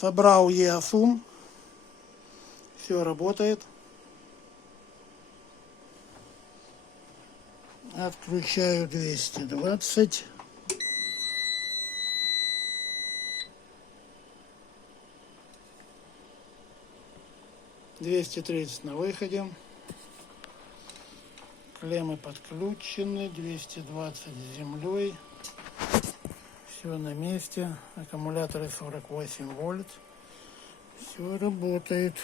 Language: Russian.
Собрал EOSUM. Все работает. Отключаю 220. «230» на выходе. Клеммы подключены. 220 с землей. Все на месте. Аккумуляторы 48 вольт. Все работает.